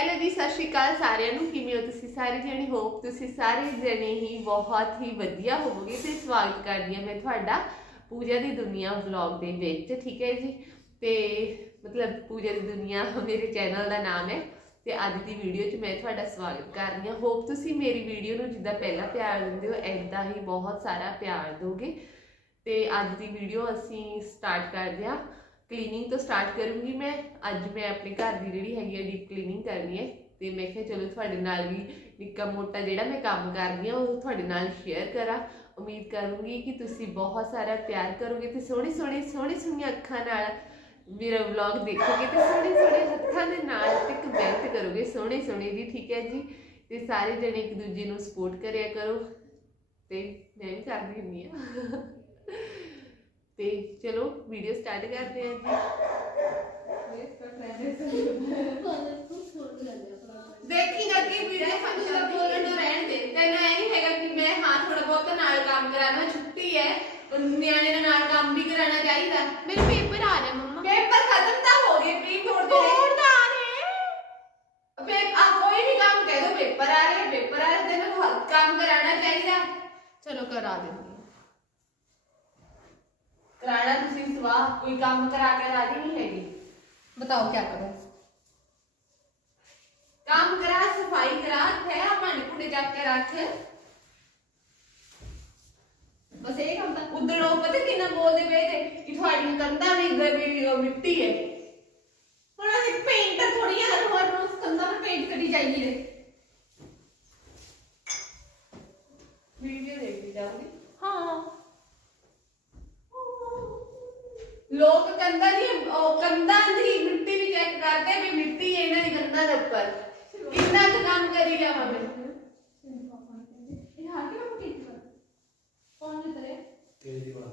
Hello ਜੀ ਸਤਿ ਸ਼੍ਰੀ ਅਕਾਲ ਸਾਰਿਆਂ ਨੂੰ, ਕਿਵੇਂ ਹੋ ਤੁਸੀਂ ਸਾਰੇ ਜਣੇ? ਹੋਪ ਤੁਸੀਂ ਸਾਰੇ ਜਣੇ ਹੀ ਬਹੁਤ ਹੀ ਵਧੀਆ ਹੋਵੋਗੇ ਤੇ ਸਵਾਗਤ ਕਰਦੀ ਹਾਂ ਮੈਂ ਤੁਹਾਡਾ ਪੂਜਾ ਦੀ ਦੁਨੀਆ ਵਲੌਗ ਦੇ ਵਿੱਚ, ਠੀਕ ਹੈ ਜੀ? ਤੇ ਮਤਲਬ ਪੂਜਾ ਦੀ ਦੁਨੀਆ ਮੇਰੇ ਚੈਨਲ ਦਾ ਨਾਮ ਹੈ ਤੇ ਅੱਜ ਦੀ ਵੀਡੀਓ 'ਚ ਮੈਂ ਤੁਹਾਡਾ ਸਵਾਗਤ ਕਰ ਰਹੀ ਹਾਂ। ਹੋਪ ਤੁਸੀਂ ਮੇਰੀ ਵੀਡੀਓ ਨੂੰ ਜਿੱਦਾਂ ਪਹਿਲਾਂ ਪਿਆਰ ਦਿੰਦੇ ਹੋ ਐਦਾਂ ਹੀ ਬਹੁਤ ਸਾਰਾ ਪਿਆਰ ਦਿਓਗੇ ਤੇ ਅੱਜ ਦੀ ਵੀਡੀਓ ਅਸੀਂ ਸਟਾਰਟ ਕਰਦੇ ਹਾਂ। ਕਲੀਨਿੰਗ ਤੋਂ ਸਟਾਰਟ ਕਰੂੰਗੀ ਮੈਂ। ਅੱਜ ਮੈਂ ਆਪਣੇ ਘਰ ਦੀ ਜਿਹੜੀ ਹੈਗੀ ਹੈ ਡੀਪ ਕਲੀਨਿੰਗ ਕਰਨੀ ਹੈ ਤੇ ਮੈਂ ਕਿਹਾ ਚਲੋ ਤੁਹਾਡੇ ਨਾਲ ਵੀ ਨਿੱਕਾ ਮੋਟਾ ਜਿਹੜਾ ਮੈਂ ਕੰਮ ਕਰਦੀ ਹਾਂ, ਉਹ ਤੁਹਾਡੇ ਨਾਲ ਸ਼ੇਅਰ ਕਰਾਂ। ਉਮੀਦ ਕਰੂੰਗੀ ਕਿ ਤੁਸੀਂ ਬਹੁਤ ਸਾਰਾ ਪਿਆਰ ਕਰੋਗੇ ਤੇ ਸੋਹਣੀ ਸੋਹਣੀ ਸੋਹਣੀ ਸੋਹਣੀਆਂ ਅੱਖਾਂ ਨਾਲ ਮੇਰਾ ਵਲੌਗ ਦੇਖੋਗੇ ਤੇ ਸੋਹਣੇ ਸੋਹਣੇ ਹੱਥਾਂ ਦੇ ਨਾਲ ਤੇ ਕਮੈਂਟ ਕਰੋਗੇ। ਸੋਹਣੇ ਸੋਹਣੇ ਜੀ ਠੀਕ ਹੈ ਜੀ। ਤੇ ਸਾਰੇ ਜਣੇ ਇੱਕ ਦੂਜੇ ਨੂੰ ਸਪੋਰਟ ਕਰਿਆ ਕਰੋ ਤੇ ਮੈਂ ਵੀ ਕਰਦੀ ਹੁੰਦੀ ਆ ਤੇ ਚਲੋ ਵੀਡੀਓ ਸਟਾਰਟ ਕਰਦੇ ਹਾਂ ਜੀ ਦੇਖੀ ਨਾ ਕਿ ਵੀਡੀਓ ਫੰਕਸ਼ਨ ਬੋਲਣ ਨੂੰ ਰਹਿਣ ਦੇ ਤੈਨੂੰ ਐ ਨਹੀਂ ਹੈਗਾ ਕਿ ਮੈਂ ਹਾਂ ਥੋੜਾ ਬਹੁਤ ਨਾਲ ਕੰਮ ਕਰਾਣਾ ਛੁੱਟੀ ਹੈ ਨਿਆਣੇ ਦੇ ਨਾਲ ਕੰਮ ਵੀ ਕਰਾਉਣਾ ਚਾਹੀਦਾ ਮੇਰੇ ਪੇਪਰ ਆ ਰਹੇ ਮੰਮਾ ਪੇਪਰ ਖਤਮ ਤਾਂ ਹੋ ਗਏ ਪ੍ਰੀ ਥੋੜ ਦੇ ਹੋਰ ਤਾਂ ਆ ਰਹੇ ਪੇ ਆ ਕੋਈ ਵੀ ਕੰਮ ਕਹਿ ਦੋ ਪੇਪਰ ਆ ਰਹੇ ਪੇਪਰ ਆ ਰਹੇ ਤੈਨੂੰ ਹਰ ਕੰਮ ਕਰਾਉਣਾ ਚਾਹੀਦਾ ਚਲੋ ਕਰਾ ਦਿੰਦੀ ਕਰਾਣਾ ਤੁਸੀਂ ਸਵਾਹ ਕੋਈ ਕੰਮ ਕਰਾ ਕੇ ਰਾਜੀ ਨਹੀਂ ਹੈਗੀ बताओ क्या करूं ਕੰਮ ਕਰਾ ਸਫਾਈ ਕਰਾ ਥੇ ਭਾਂਡੇ ਭੁੰਡੇ ਜਾ ਕੇ ਰੱਖ बस यही काम था ਉਧਰ ਉਹ ਪਤਾ ਕਿੰਨਾ ਬੋਲਦੇ ਪਏ ਤੇ ਕਿ ਤੁਹਾਡੀ ਕੰਧਾਂ ਦੀ ਗਰਮੀ ਉਹ ਮਿੱਟੀ ਹੈ ਹੁਣ ਅਸੀਂ ਪੇਂਟਰ ਥੋੜੀ ਹਰ ਹਰ ਰੋਜ਼ ਕੰਧਾਂ ਨੂੰ ਪੇਂਟ ਕਰੀ ਜਾਈਏ ਰੇ ਵੀਡੀਓ ਦੇਖੀ ਜਾਓਗੇ ਹਾਂ ਲੋਕ ਕੰਦਾ ਦੀ ਕੰਦਾ ਦੀ ਮਿੱਟੀ ਵੀ ਚੈੱਕ ਕਰਦੇ ਵੀ ਮਿੱਟੀ ਹੈ ਇਹਨਾਂ ਦੀ ਕੰਦਾ ਦੇ ਉੱਪਰ ਕਿੰਨਾ ਕੁ ਕੰਮ ਕਰੀ ਲਿਆ ਮੈਂ ਇਹ ਹਾਂ ਕਿ ਮੈਂ ਕੀ ਕਰ ਕੌਣ ਜਿੱਤਰੇ ਤੇਰੀ ਦੀਵਾਰ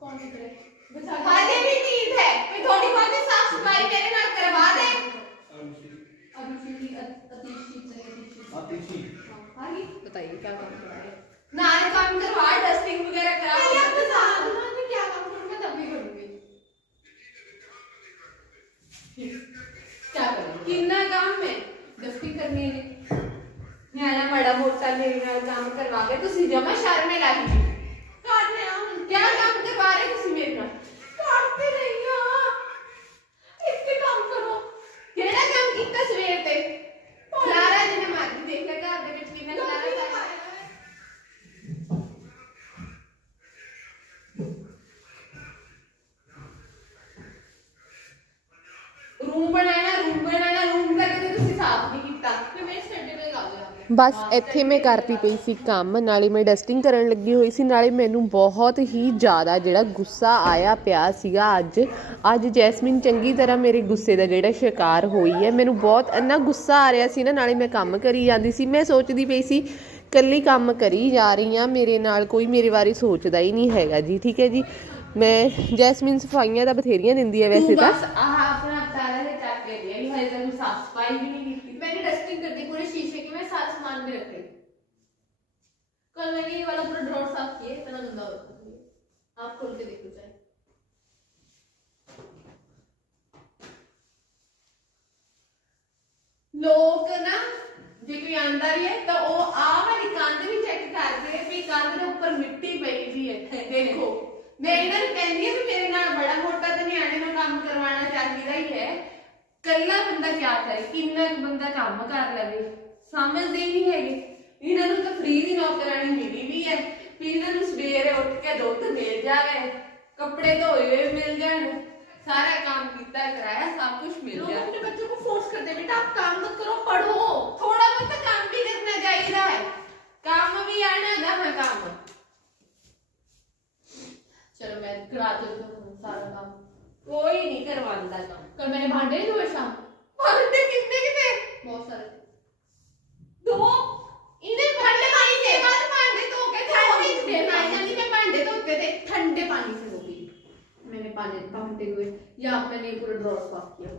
ਕੌਣ ਜਿੱਤਰੇ ਬਚਾ ਹਾਲੇ ਵੀ ਨੀਂਦ ਹੈ ਕੋਈ ਥੋੜੀ ਬਹੁਤ ਸਾਫ ਸਫਾਈ ਮੇਰੇ ਨਾਲ ਕਰਵਾ ਦੇ अतिथि बताइए क्या काम करवा रहे ना काम करवा डस्टिंग वगैरह करा ਕਿੰਨਾ ਕੰਮ ਹੈ डस्टिंग करनी है ਨਿਆਣਾ ਬੜਾ ਮੋਟਾ ਮੇਰੇ ਨਾਲ ਕੰਮ ਕਰਵਾ ਕੇ ਤੁਸੀਂ ਜਮਾ ਸ਼ਰਮੇ ਲੱਗ ਗਈ कर रहे हम ਕਿਆ ਕੰਮ ਕਰਵਾ ਰਹੇ ਤੁਸੀਂ ਬਸ ਇੱਥੇ ਮੈਂ ਕਰਦੀ ਪਈ ਸੀ ਕੰਮ, ਨਾਲੇ ਮੈਂ ਡਸਟਿੰਗ ਕਰਨ ਲੱਗੀ ਹੋਈ ਸੀ, ਨਾਲੇ ਮੈਨੂੰ ਬਹੁਤ ਹੀ ਜ਼ਿਆਦਾ ਜਿਹੜਾ ਗੁੱਸਾ ਆਇਆ ਪਿਆ ਸੀਗਾ ਅੱਜ। ਅੱਜ ਜੈਸਮਿਨ ਚੰਗੀ ਤਰ੍ਹਾਂ ਮੇਰੇ ਗੁੱਸੇ ਦਾ ਜਿਹੜਾ ਸ਼ਿਕਾਰ ਹੋਈ ਹੈ, ਮੈਨੂੰ ਬਹੁਤ ਇੰਨਾ ਗੁੱਸਾ ਆ ਰਿਹਾ ਸੀ ਨਾ, ਨਾਲੇ ਮੈਂ ਕੰਮ ਕਰੀ ਜਾਂਦੀ ਸੀ। ਮੈਂ ਸੋਚਦੀ ਪਈ ਸੀ ਕੱਲੀ ਕੰਮ ਕਰੀ ਜਾ ਰਹੀ ਹਾਂ, ਮੇਰੇ ਨਾਲ ਕੋਈ ਮੇਰੇ ਬਾਰੇ ਸੋਚਦਾ ਹੀ ਨਹੀਂ ਹੈਗਾ ਜੀ, ਠੀਕ ਹੈ ਜੀ? ਮੈਂ ਜੈਸਮਿਨ ਸਫਾਈਆਂ ਤਾਂ ਬਥੇਰੀਆਂ ਦਿੰਦੀ ਹੈ ਵੈਸੇ ਤਾਂ। ਬਸ ਆਹ ਆਪਣਾ ਤਾਰਾ ਦੇ ਚੱਕ ਕੇ ਦੇ ਹਜੇ ਤੱਕ ਸਾਫ਼ ਸਫ਼ਾਈ ਵੀ ਨਹੀਂ कल मैंने ये वाला पूरा ड्रॉर साफ किया इतना गंदा हो रखा था ये। आप खोल के देखो चाहे ਲੋਕ ਨਾ ਜੇ ਕੋਈ ਆਂਦਾ ਵੀ ਹੈ ਤਾਂ ਉਹ ਆਹ ਵਾਲੀ ਕੰਧ ਵੀ ਚੈੱਕ ਕਰਦੇ ਵੀ ਕੰਧ ਦੇ ਉੱਪਰ ਮਿੱਟੀ ਪਈ ਵੀ ਹੈ ਦੇਖੋ ਮੈਂ ਇਹਨਾਂ ਨੂੰ ਕਹਿੰਦੀ ਹਾਂ ਵੀ ਮੇਰੇ ਨਾਲ ਬੜਾ ਮੋਟਾ ਤੇ ਨਿਆਣੇ ਨੂੰ ਕੰਮ ਕਰਵਾਉਣਾ ਚਾਹੀਦਾ ਹੀ ਹੈ ਕੱਲਾ ਬੰਦਾ ਕੀ ਕਰੇ ਕਿੰਨਾ ਕੁ ਬੰਦਾ ਕੰਮ ਕਰ ਲਵੇ ਸਮਝਦੇ ਹੀ ਨਹੀਂ ਹੈਗੇ ਇਹਨਾਂ ਨੂੰ ਤਾਂ ਫ੍ਰੀ ਦੀ ਨੌਕਰਾਨੀ ਮਿਲੀ ਵੀ ਹੈ ਵੀ ਇਹਨਾਂ ਨੂੰ ਸਵੇਰੇ ਉੱਠ ਕੇ ਦੁੱਧ ਮਿਲ ਜਾਵੇ ਕੱਪੜੇ ਧੋਏ ਹੋਏ ਮਿਲ ਜਾਣ ਸਾਰਾ ਕੰਮ ਕੀਤਾ ਕਰਾਇਆ ਸਭ ਕੁਝ ਮਿਲ लोग ਜਾਏ अपने बच्चों को फोर्स करते हैं बेटा आप काम मत करो पढ़ो ਥੋੜਾ ਬਹੁਤ ਕੰਮ ਵੀ ਕਰਨਾ ਚਾਹੀਦਾ ਹੈ ਕੰਮ ਵੀ ਆਣਾ ਨਾ ਹੈ ਕੰਮ चलो मैं करा देती हूँ सारा काम ਕੋਈ ਨਹੀਂ ਕਰਵਾਉਂਦਾ ਕੰਮ कल मैंने भांडे नहीं धोए शाम ਭਾਂਡੇ ਕਿੰਨੇ ਕਿਤੇ बहुत सारे थे ठंडे पानी से हो गई मैंने पानी पहनते हुए, या आप मैंने पूरा ड्रॉ साफ़ किया।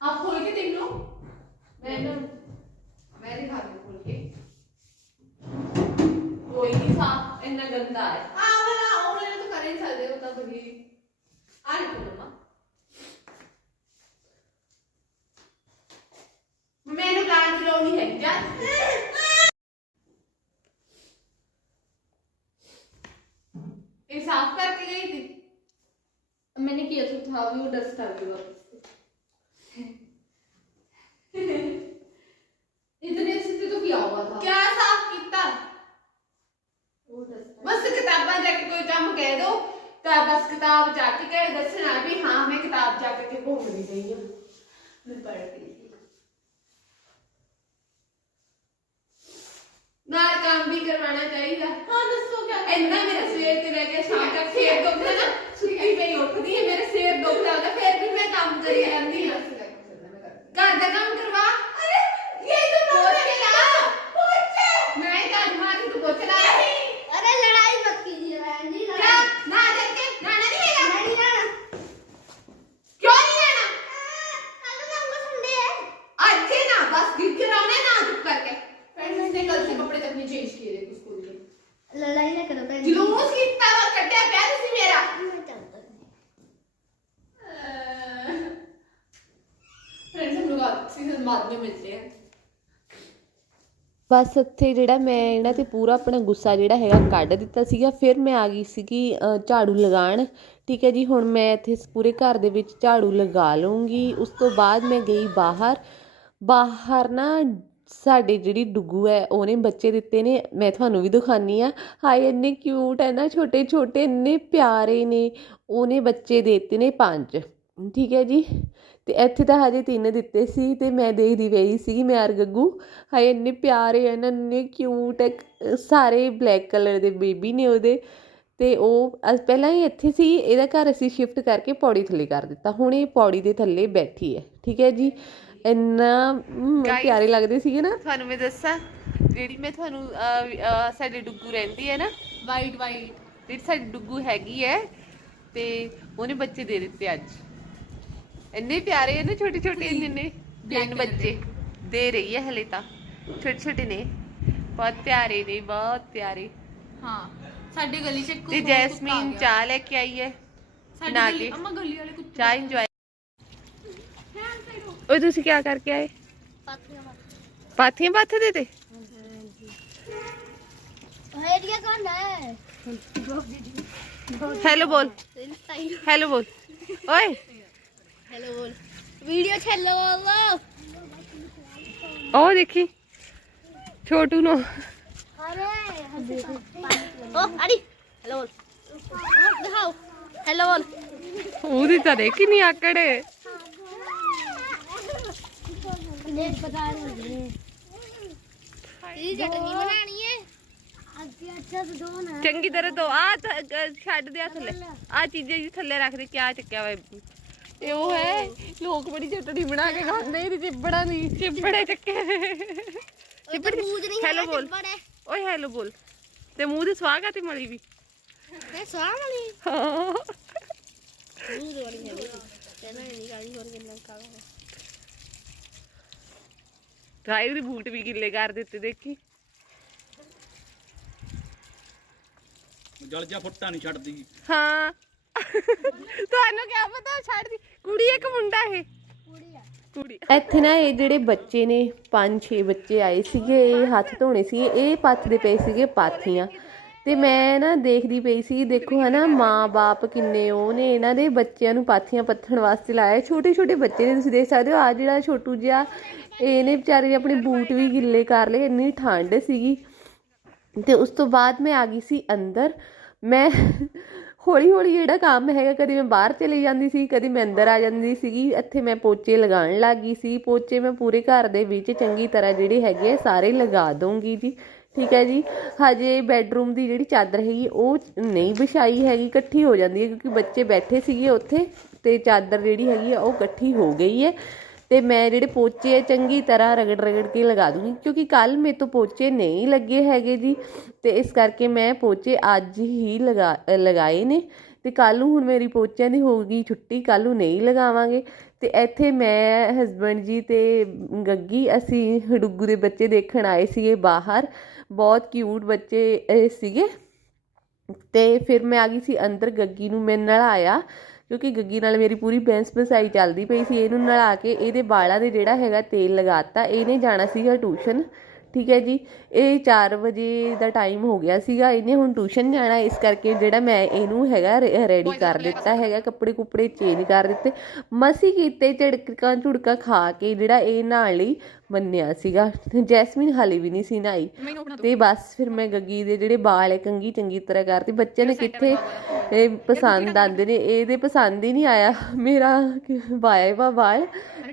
आप खोल के देख लो। मैं मैं दिखा हूँ खोल के। कोई नहीं, साफ़, इतना गंदा है। हाँ वाला ऑनलाइन तो करेंट चल रहे होता तो आ रही बोलो माँ। मैंने प्लांट ग्रो नहीं है क्या? लाऊँगी डस्ट आ गई वापस इतने से तो, तो किया हुआ था? क्या साफ़ किया? बस किताबां जाके कोई काम कह दो। तो बस किताब जाके कह दसना भी। हाँ मैं किताब जाके के घूम भी गई हूँ। मैं पढ़ गई नाल काम भी करवाना चाहिए। हाँ दसो क्या इतना मेरे सवेर से लेके शाम तक खेत तो ना? छुट्टी पे ही उठती है मेरे मेरी हेल्दी कर दे काम करवा। अरे ये तो, तो पोछे ला। पोछे। मैं क्या तुम्हारी तो पोछे ला। अरे लड़ाई मत कीजिए बहन जी क्या? ना देख के? नाना नहीं लेगा? नहीं लेना क्यों नहीं लेना कल तो हमको संडे है। अच्छे ना बस गिर गिराने ना चुप करके। फ्रेंड्स ने कल से कपड़े तक नहीं चेंज किए ਬਸ ਇੱਥੇ ਜਿਹੜਾ ਮੈਂ ਇਹਨਾਂ ਤੇ ਪੂਰਾ ਆਪਣਾ ਗੁੱਸਾ ਜਿਹੜਾ ਹੈਗਾ ਕੱਢ ਦਿੱਤਾ ਸੀਗਾ, ਫਿਰ ਮੈਂ ਆ ਗਈ ਸੀਗੀ ਝਾੜੂ ਲਗਾਉਣ। ਠੀਕ ਹੈ ਜੀ, ਹੁਣ ਮੈਂ ਇੱਥੇ ਪੂਰੇ ਘਰ ਦੇ ਵਿੱਚ ਝਾੜੂ ਲਗਾ ਲੂੰਗੀ ਉਸ ਤੋਂ ਬਾਅਦ ਮੈਂ ਗਈ ਬਾਹਰ। ਬਾਹਰ ਨਾ ਸਾਡੇ ਜਿਹੜੀ ਡੁੱਗੂ ਹੈ, ਉਹਨੇ ਬੱਚੇ ਦਿੱਤੇ ਨੇ, ਮੈਂ ਤੁਹਾਨੂੰ ਵੀ ਦਿਖਾਨੀ ਆ ਹਾਏ, ਇੰਨੇ ਕਿਊਟ ਹੈ ਨਾ ਛੋਟੇ ਛੋਟੇ ਇੰਨੇ ਪਿਆਰੇ ਨੇ। ਉਹਨੇ ਬੱਚੇ ਦੇ ਦਿੱਤੇ ਨੇ ਪੰਜ। ਠੀਕ ਹੈ ਜੀ। ਅਤੇ ਇੱਥੇ ਤਾਂ ਹਜੇ ਤਿੰਨ ਦਿੱਤੇ ਸੀ ਅਤੇ ਮੈਂ ਦੇਖਦੀ ਪਈ ਸੀਗੀ ਮੈਂ ਔਰ ਗੱਗੂ। ਹਾਏ ਇੰਨੇ ਪਿਆਰੇ ਹੈ ਨਾ ਇੰਨੇ ਕਿਊਟ ਹੈ ਸਾਰੇ ਬਲੈਕ ਕਲਰ ਦੇ ਬੇਬੀ ਨੇ ਉਹਦੇ। ਅਤੇ ਉਹ ਅਸ ਪਹਿਲਾਂ ਹੀ ਇੱਥੇ ਸੀ ਇਹਦਾ ਘਰ ਅਸੀਂ ਸ਼ਿਫਟ ਕਰਕੇ ਪੌੜੀ ਥੱਲੇ ਕਰ ਦਿੱਤਾ। ਹੁਣ ਇਹ ਪੌੜੀ ਦੇ ਥੱਲੇ ਬੈਠੀ ਹੈ ਠੀਕ ਹੈ ਜੀ। ਇੰਨਾ ਪਿਆਰੇ ਲੱਗਦੇ ਸੀਗੇ ਨਾ। ਤੁਹਾਨੂੰ ਮੈਂ ਦੱਸਾਂ ਜਿਹੜੀ ਮੈਂ ਤੁਹਾਨੂੰ ਸਾਡੇ ਡੁੱਗੂ ਰਹਿੰਦੀ ਹੈ ਨਾ। ਵਾਈਟ ਵਾਈਟ ਜਿਹੜੀ ਸਾਡੀ ਡੁੱਗੂ ਹੈਗੀ ਹੈ ਅਤੇ ਉਹਨੇ ਬੱਚੇ ਦੇ ਦਿੱਤੇ ਅੱਜ। इन्ने प्यारे है ना छोटे छोटे इन्ने तीन बच्चे। दे रही है हले तक छोटे छोटे ने। बहुत प्यारे ने बहुत प्यारे। हाँ साड़ी जैस्मीन चाह लेके आई है। ना के। चाह इंजॉय और तुसी क्या करके आए? पाथियाँ पाथे दे दे। हेलो बोल। हेलो बोल। ओए। हेलो बोल वीडियो चलो वो ਉਹ ਦੇਖੀ ਛੋਟੂ ਨੂੰ अरे ओ अड़ी हेलो बोल ओ, दिखाओ हेलो बोल ਉਹਦੀ ਤਾਂ ਦੇਖੀ ਨਹੀਂ ਆਕੜ नेट बता रहे हैं ये चटनी बनानी है अच्छा अच्छा तो दो ना ਚੰਗੀ ਤਰ੍ਹਾਂ ਤੋਂ ਆ ਛੱਡ ਦਿਆ ਥੱਲੇ ਆ ਚੀਜ਼ਾਂ ਜੀ ਥੱਲੇ ਰੱਖ ਦੇ ਕਿਆ ਚੱਕਿਆ ਵਾ ਤੇ ਉਹ ਹੈ ਲੋਕ ਬੜੀ ਚਟਣੀ ਬਣਾ ਕੇ ਖਾਂਦੇ ਇਹਦੀ ਚਿੱਬੜਾ ਨਹੀਂ। ਚਿੱਬੜੇ ਚੱਕੇ। ਚਿੱਬੜ ਮੂੰਹ ਨਹੀਂ ਹੈਲੋ ਬੋਲ। ਓਏ ਹੈਲੋ ਬੋਲ। ਤੇ ਮੂੰਹ ਦੀ ਸਵਾਹ ਕਾਤੀ ਮਲੀ ਵੀ। ਤੇ ਸਵਾਹ ਮਲੀ ਨਹੀਂ ਕਾਲੀ ਹੋਰ ਬੂਟ ਵੀ ਗਿੱਲੇ ਕਰ ਦਿੱਤੇ ਦੇਖੀ। ਜਲ ਜਾ ਫੁੱਟਾ ਨਹੀਂ ਛੱਡਦੀ। ਹਾਂ। ਤੁਹਾਨੂੰ ਕਿਆ ਪਤਾ, ਛੱਡ ਦੀ। ਕੁੜੀ ਇੱਕ ਮੁੰਡਾ ਇਹ। ਕੁੜੀ। ਇੱਥੇ ਨਾ ਇਹ ਜਿਹੜੇ ਬੱਚੇ ਨੇ, ਪੰਜ, ਛੇ ਬੱਚੇ ਆਏ ਸੀਗੇ, ਇਹ ਹੱਥ ਧੋਣੇ ਸੀ, ਇਹ ਪੱਥਦੇ ਪਏ ਸੀਗੇ ਪਾਥੀਆਂ। ਤੇ ਮੈਂ ਨਾ ਦੇਖਦੀ ਪਈ ਸੀ, ਦੇਖੋ ਹਨਾ, ਮਾਂ-ਬਾਪ ਕਿੰਨੇ ਉਹ ਨੇ, ਇਹਨਾਂ ਦੇ ਬੱਚਿਆਂ ਨੂੰ ਪਾਥੀਆਂ ਪੱਥਣ ਵਾਸਤੇ ਲਾਇਆ। ਛੋਟੇ ਛੋਟੇ ਬੱਚੇ ਨੇ, ਤੁਸੀਂ ਦੇਖ ਸਕਦੇ ਹੋ ਆ ਜਿਹੜਾ ਛੋਟੂ ਜਿਹਾ ਇਹਨੇ ਵਿਚਾਰੇ ਨੇ ਆਪਣੇ ਬੂਟ ਵੀ ਗਿੱਲੇ ਕਰ ਲਏ, ਇੰਨੀ ਠੰਡ ਸੀਗੀ। ਤੇ ਉਸ ਤੋਂ ਬਾਅਦ ਮੈਂ ਆ ਗਈ ਸੀ ਅੰਦਰ। ਮੈਂ ਹੌਲੀ ਹੌਲੀ ਜਿਹੜਾ ਕੰਮ ਹੈਗਾ, ਕਦੇ ਮੈਂ ਬਾਹਰ ਚਲੀ ਜਾਂਦੀ ਸੀ, ਕਦੀ ਮੈਂ ਅੰਦਰ ਆ ਜਾਂਦੀ ਸੀਗੀ। ਇੱਥੇ ਮੈਂ ਪੋਚੇ ਲਗਾਉਣ ਲੱਗ ਗਈ ਸੀ। ਪੋਚੇ ਮੈਂ ਪੂਰੇ ਘਰ ਦੇ ਵਿੱਚ ਚੰਗੀ ਤਰ੍ਹਾਂ ਜਿਹੜੇ ਹੈਗੇ ਆ, ਸਾਰੇ ਲਗਾ ਦਊਂਗੀ ਜੀ। ਠੀਕ ਹੈ ਜੀ? ਹਜੇ ਬੈੱਡਰੂਮ ਦੀ ਜਿਹੜੀ ਚਾਦਰ ਹੈਗੀ, ਉਹ ਨਹੀਂ ਵਿਛਾਈ ਹੈਗੀ, ਇਕੱਠੀ ਹੋ ਜਾਂਦੀ ਹੈ, ਕਿਉਂਕਿ ਬੱਚੇ ਬੈਠੇ ਸੀਗੇ ਉੱਥੇ ਤੇ ਚਾਦਰ ਜਿਹੜੀ ਹੈਗੀ ਆ, ਉਹ ਇਕੱਠੀ ਹੋ ਗਈ ਹੈ। ਤੇ ਮੈਂ ਜਿਹੜੇ ਪੋਚੇ ਆ, ਚੰਗੀ ਤਰ੍ਹਾਂ ਰਗੜ ਰਗੜ ਕੇ ਲਗਾ ਦੂੰਗੀ। ਕਿਉਂਕਿ ਕੱਲ ਮੇਰੇ ਤੋਂ ਪੋਚੇ ਨਹੀਂ ਲੱਗੇ ਹੈਗੇ ਜੀ। ਤੇ ਇਸ ਕਰਕੇ ਮੈਂ ਪੋਚੇ ਅੱਜ ਹੀ ਲਗਾ, ਲਗਾਏ ਨੇ। ਤੇ ਕੱਲ ਨੂੰ ਹੁਣ ਮੇਰੀ ਪੋਚਿਆਂ ਦੀ ਹੋਊਗੀ ਛੁੱਟੀ ਕੱਲ ਨੂੰ ਨਹੀਂ ਲਗਾਵਾਂਗੇ। ਤੇ ਇੱਥੇ ਮੈਂ ਹਸਬੰਡ ਜੀ ਤੇ ਗੱਗੀ, ਅਸੀਂ ਡੁੱਗੂ ਦੇ ਬੱਚੇ ਦੇਖਣ ਆਏ ਸੀਗੇ ਬਾਹਰ। ਬਹੁਤ ਕਿਊਟ ਬੱਚੇ ਸੀਗੇ। ਤੇ ਫਿਰ ਮੈਂ ਆ ਗਈ ਸੀ ਅੰਦਰ, ਗੱਗੀ ਨੂੰ ਮੈਂ ਨਲਾਇਆ ਕਿਉਂਕਿ ਗੱਗੀ ਨਾਲ ਮੇਰੀ ਪੂਰੀ ਬੈਂਸ ਬਸਾਈ ਚੱਲਦੀ ਪਈ ਸੀ। ਇਹਨੂੰ ਨਲਾ ਕੇ ਇਹਦੇ ਵਾਲਾਂ ਦੇ ਜਿਹੜਾ ਹੈਗਾ ਤੇਲ ਲਗਾਤਾ ਇਹਨੇ ਜਾਣਾ ਸੀਗਾ ਟਿਊਸ਼ਨ। ਠੀਕ ਹੈ ਜੀ। ਇਹ 4 ਵਜੇ ਦਾ ਟਾਈਮ ਹੋ ਗਿਆ ਸੀਗਾ। ਇਹਨੇ ਹੁਣ ਟਿਊਸ਼ਨ ਜਾਣਾ। ਇਸ ਕਰਕੇ ਜਿਹੜਾ ਮੈਂ ਇਹਨੂੰ ਹੈਗਾ ਰੈਡੀ ਕਰ ਦਿੱਤਾ ਹੈਗਾ। ਕੱਪੜੇ ਕੁਪੜੇ ਚੇਂਜ ਕਰ ਦਿੱਤੇ। ਮਸੀ ਕੀਤੇ ਝੜਕਾਂ ਝੁੜਕਾ ਖਾ ਕੇ ਜਿਹੜਾ ਇਹ ਨਾਲ ਲਈ ਮੰਨਿਆ ਸੀਗਾ। ਜੈਸਮੀਨ ਹਾਲੇ ਵੀ ਨਹੀਂ ਸੀ ਨਹਾਈ। ਤੇ ਬਸ ਫਿਰ ਮੈਂ ਗੱਗੀ ਦੇ ਜਿਹੜੇ ਵਾਲ ਹੈ ਕੰਗੀ ਚੰਗੀ ਤਰ੍ਹਾਂ ਕਰਤੀ। ਬੱਚੇ ਨੇ ਕਿੱਥੇ ਇਹ ਪਸੰਦ ਆਂਦੇ ਨੇ? ਇਹਦੇ ਪਸੰਦ ਹੀ ਨਹੀਂ ਆਇਆ। ਮੇਰਾ ਵਾਇਆ ਵਾ ਵਾਲ।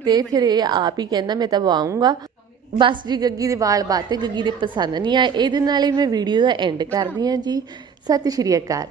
ਤੇ ਫਿਰ ਇਹ ਆਪ ਹੀ ਕਹਿੰਦਾ ਮੈਂ ਤਾਂ ਵਾਉਂਗਾ ਬਸ ਜੀ, ਗੱਗੀ ਦੇ ਵਾਲ ਬਾਤੇ ਗੱਗੀ ਦੇ ਪਸੰਦ ਨਹੀਂ ਆਏ। ਇਹਦੇ ਨਾਲ ਹੀ ਮੈਂ ਵੀਡੀਓ ਦਾ ਐਂਡ ਕਰਦੀ ਹਾਂ ਜੀ। ਸਤਿ ਸ਼੍ਰੀ ਅਕਾਲ।